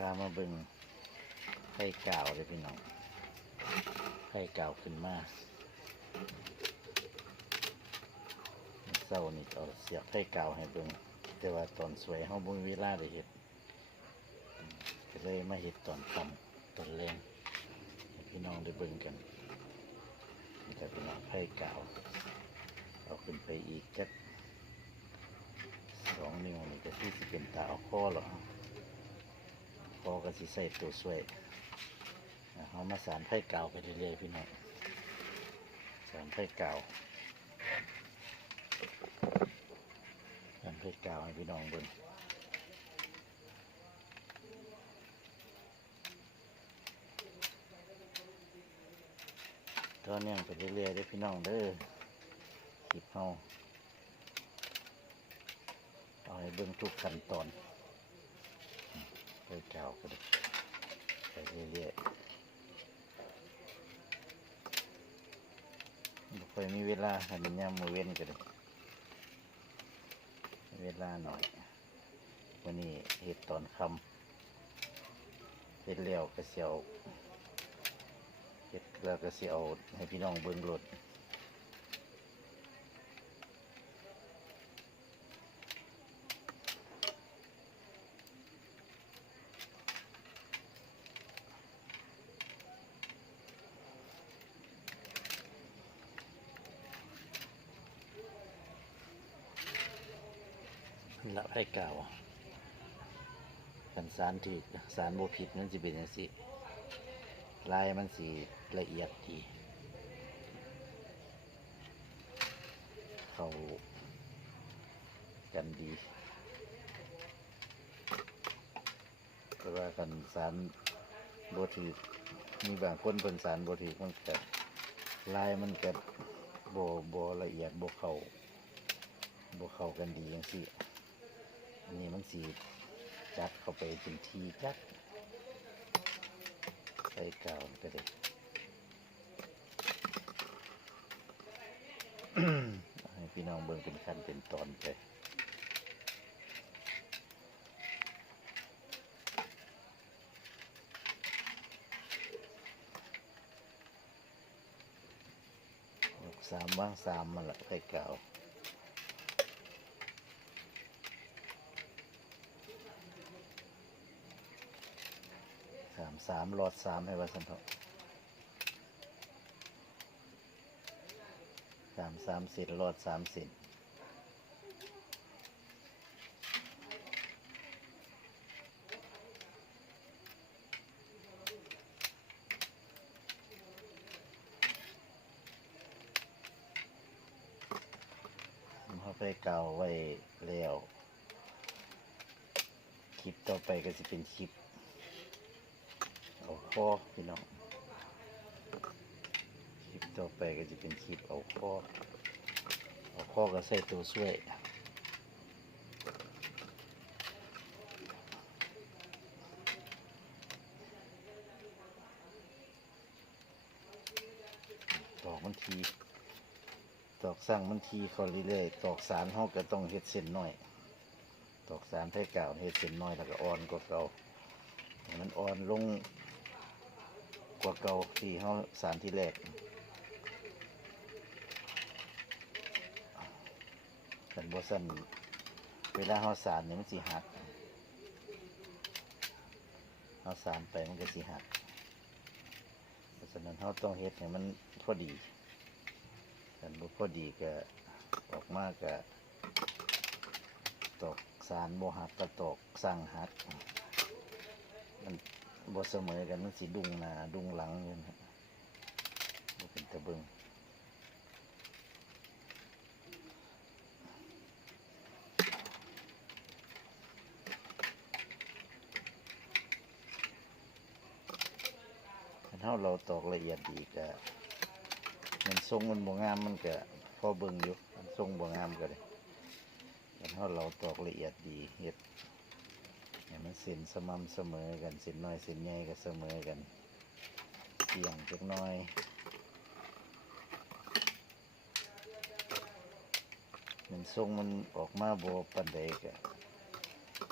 พามาเบิ่งไข่กาวเลยพี่น้องไข่กาวขึ้นมาเศร้านี่เอาเสียบไข่กาวให้เบิ่งแต่ว่าตอนสวยเฮาบ่มีเวลาได้เฮ็ดก็เลยมาเฮ็ดตอนค่ำตอนแรงพี่น้องได้เบิ่งกันนี่ก็พี่น้องไข่กาวเอาขึ้นไปอีกจักสองนิ้วนี่ก็ที่สิเป็นตาเอาคอหรอ อก็สิใส่ตัวช่วยเอามาสารไผ่กาไปเรื่อยๆพี่น้องสารไผ่กาสารไผ่กาให้พี่น้องเบิ่งตอนนี้ไปเรื่อยๆเด้พี่น้องเด้อคลิปเอาเอาให้เบิ่งทุกขั้นตอน ไปเก่าก็ได้ไปเรื่อยๆบ่ค่อยมีเวลาให้มันยามมือเว้นก็ได้เวลาหน่อยวันนี้เฮ็ดตอนคำเฮ็ดแล้วก็เสียวเฮ็ดแล้วก็เสียวให้พี่น้องเบิ่งรถ ละไผ่เก่าขันสารที่สารโบผิดมันจะเป็นอย่างสิลายมันสีละเอียดดี เขากันดีแต่ว่ากันสารโบถือมีบางคนเป็นสารโบถือมันก็ลายมันก็โบโบละเอียดโบเขาโบเขากันดีอย่างสิ อันนี้มันสีจัดเข้าไปเป็นทีจัดใส่กาวก็ได้ให้พี่น้องเบิ่งเป็นขั้นเป็นตอนไปสามว่างสามมันละไข่กา สามหลอดสามให้ว่าสันเถาะสามสามสิบหลอดสามสิบเขาไปเก่าไว้แล้ว คลิปต่อไปก็จะเป็นคลิป เอาคอพี่น้องคลิปต่อไปก็จะเป็นคลิปเอาคอเอาคอก็ใส่ตัวช่วยตอกมันทีตอกสร้างมันทีเขาเรื่อยๆตอกสารเขาก็ต้องเฮ็ดเส้นน้อย ตอกสารไทยเก่าเฮ็ดเส้นน้อยแล้วก็อ่อนกว่าเก่าให้มันอ่อนลง กว่าเก่าที่เขาสารที่แรกกันบสันเวลาเขาสารเนี่ยมันสิหักเขาสารไปมันก็สิหักเพราะฉะนั้นเขาต้องเฮ็ดให้มันพอดีกันบ่พอดีก็ออกมากก็ตกสารโมหักก็ตกสร้างหักมัน บ่เสมอกันมันสิดุงหนาดุงหลังอยู่นะบ่เป็นตะเบิงคันเฮาเราตอกละเอียดดีก็มันทรงมันบ่งามมันก็พอเบิ่งอยู่มันทรงบ่งามก็ได้คันเฮาเราตอกละเอียดดีเฮ็ด มันส้นสม่ำเสมอกันส้นน้อยส้นใหญ่ก็เสมอกันเกี่ยงจักน้อยมันทรงมันออกมาโบปันใดก็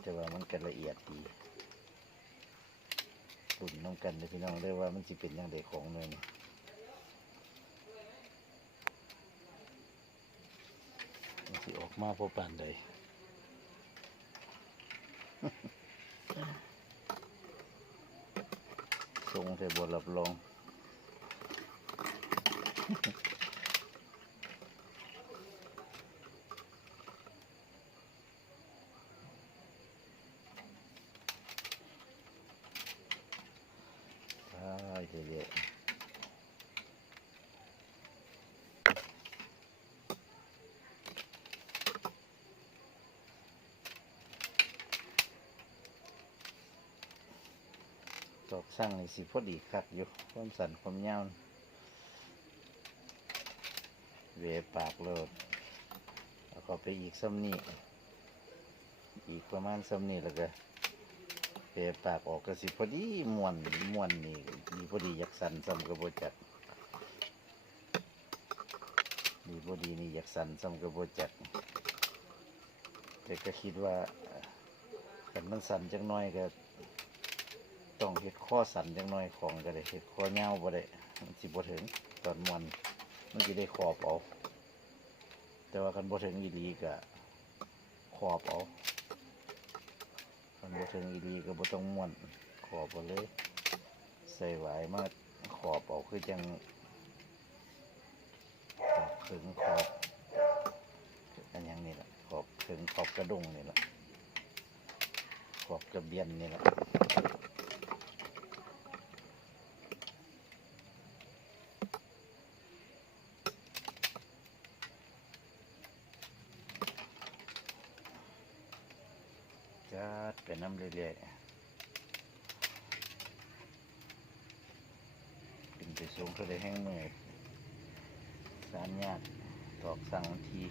แต่ว่ามันก็ละเอียดดีลุ่นน้องกันเลยพี่น้องเด้ว่ามันสิเป็นอยังไงของเลยนี่มันสิออกมาพอปานใด ทรงใส่บทรับรอง ใช่เยอะๆตอก สร้างในสิพอดีคักอยู่ความสันความยาวเวปากโลดแล้วก็ไปอีกซ้ำนี่อีกประมาณซ้ำนี่แล้วก็เปะปากออกก็สิพอดีมวนมวนนี่ดีพอดีอยากสันซ้ำกระโบจักดีพอดีนี่อยากสันซ้ำกระโบจักแต่ก็คิดว่าคันมันสันจังน้อยก็ ต้องเฮ็ดข้อสันจังน้อยของก็ได้เฮ็ดข้อเงาบ่ได้มันสิบ่ถึงตอนม่วนมันสิได้ขอบเอาแต่ว่าคันบ่ถึงอีหลีก็ขอบเอามันบ่ถึงอีดีก็บ่ต้องม้วนขอบเอาเลย ใส่หวายมาขอบเอาคือจังขอบขึงขอบอันหยังนี่แหละขอบขึงขอบกระดุงนี่แหละขอบกระเบียนนี่แหละ จัดไปน้ำเรื่อยๆขึ้นไปสูงเท่าไรแห้งมือสารยากตอกสั่งที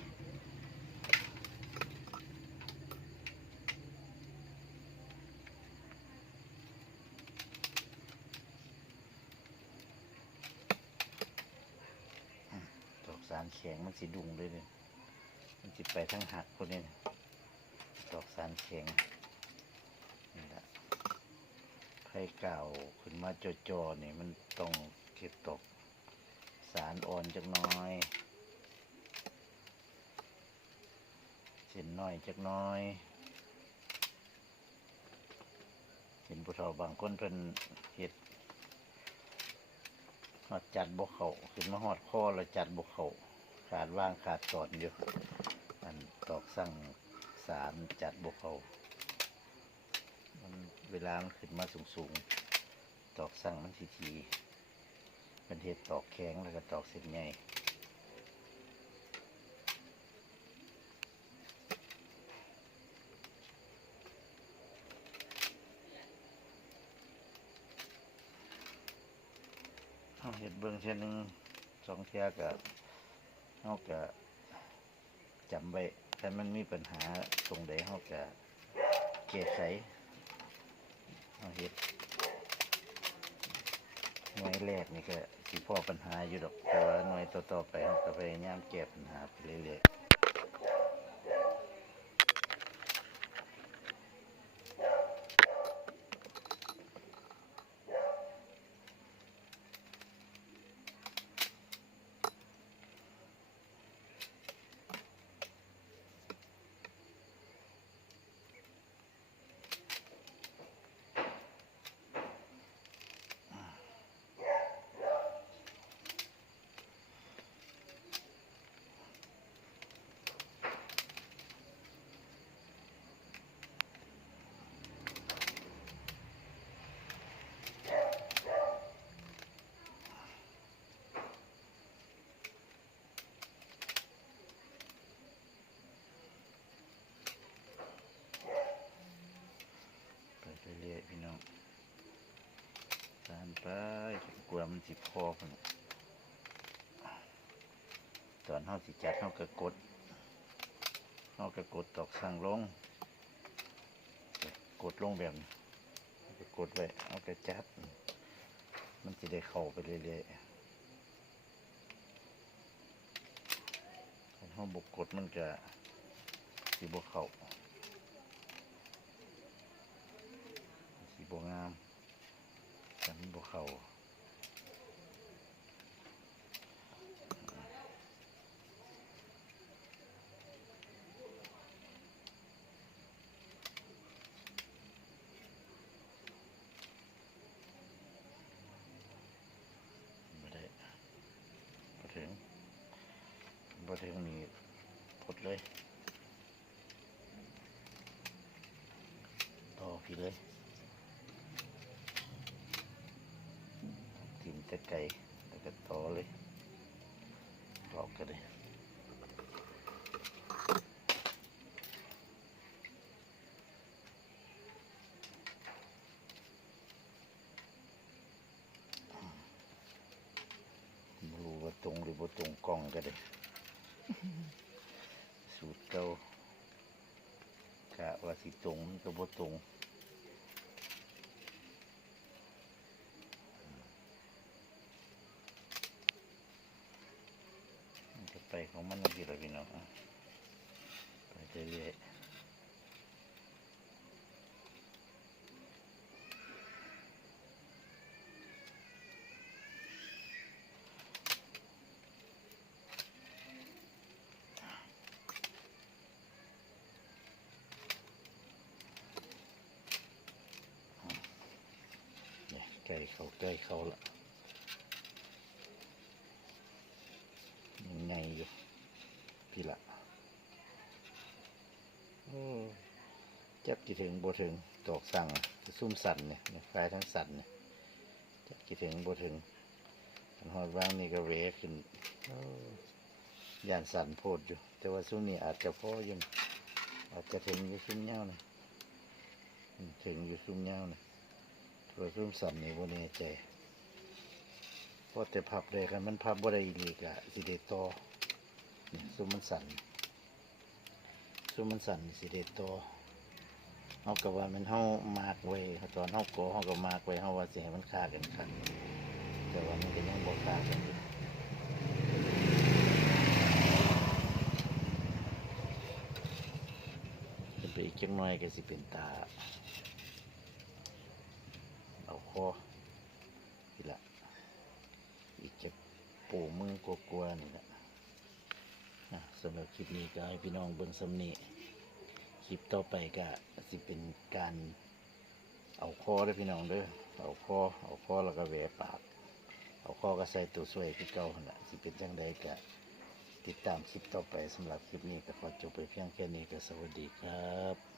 ตอกสารแข็งมันสิดุงเลยเลยมันสิไปทั้งหักคนนี้ตอกสารแข็งนี่แหละ ไข่เก่าขึ้นมาจอๆนี่มันต้องเก็บตก สารอ่อนจักน้อยเส้นน้อยจักน้อยเห็นผู้เฒ่าบางคนเป็นเห็ดหอดจัดบกเขาขึ้นมาหอดข้อแล้วจัดบกเขาขาดว่างขาดสอนอยู่อันตอกสั่งสารจัดบกเขา เวลามันขึ้นมาสูงๆ ตอกสั่งมันทีทีๆเป็นเห็ดตอกแข็งแล้วก็ตอกเส้นใหญ่เห็ดเบื้องเช่นหนึ่งสองเทียกับเขากับจำไว้ถ้ามันมีปัญหาตรงใดเขากับแก้ไข เอาเห็ดหน่วยแรกนี่ก็สิพ่อปัญหาอยู่ดอกแต่ว่าหน่วยต่อๆไปเขาก็พยายามแก้ปัญหาไปเรื่อยๆไปเรื่อยๆพี่น้องตามไปกลัวมัน สิพอพุ่นตอนเขาสิจัดเขาก็กดเขาก็กดตอกสั่งลง กดลงแบบกดไว้เอาไปจับ มันจะได้เข้าไปเรื่อยๆถ้าเราบกกดมันจะสีบกเข้าสีบงามสันบุเขาไม่ได้พอถึง พอถึงนี่พดเลยต่อพี่เลยทีมตะไก่แล้วก็ต่อเลยหลอกกันเลยม่รู้ว่าตรงหรือบ่ตรงกล้องก็ได้ สูตรเก่ากะว่าสิตรงมันก็บ่ตรงมันจะไปของมันกี่ละพี่น้องอะไปเรื่อยๆ เนี่ยใกล้เขาใกล้เขาละยังไงอยู่พี่ละโอ้จับกี่ถึงบ่ถึงตอกสั่งซุ่มสั่นเนี่ยเนี่ยไฟทั้งสั่นเนี่ยจับกี่ถึงบ่ถึงอันหอดว่างนี่ก็เวขึ้นโอ้ย่านสั่นโพดอยู่ แต่ว่าซุ่มนี่อาจจะพออยู่นะอาจจะถึงอยู่ซุ่มเงานะอืมถึงอยู่ซุ่มเงานะตัวซุ่มสั่นนี่บ่แน่ใจพราะแต่พับได้กันมันพับบ่ได้อีหลีกะสิได้ต่อนี่ซุ่มมันสั่นซุ่มมันสั่นสิได้ต่อเฮาก็ว่ามันเฮามากไว้ตอนเฮาโก่อเฮาก็มากไว้เฮาว่าสิให้มันคากันคันแต่ว่ามันก็ยังบ่คากันอยู่ไปอีกจักหน่อยก็สิเป็นตา คอนี่ละอีกจะปูมือกลัวๆนี่แหละสำหรับคลิปนี้ก็ให้พี่น้องเบิ่งสำนีคลิปต่อไปก็สิเป็นการเอาคอเด้พี่น้องเด้อเอาคอเอาคอแล้วก็แหวปาก เอาคอก็ใส่ตัวสวยที่เก่าหั่นละสิเป็นจังใดก็ติดตามคลิปต่อไปสำหรับคลิปนี้ก็ขอจบไปเพียงแค่นี้ก็สวัสดีครับ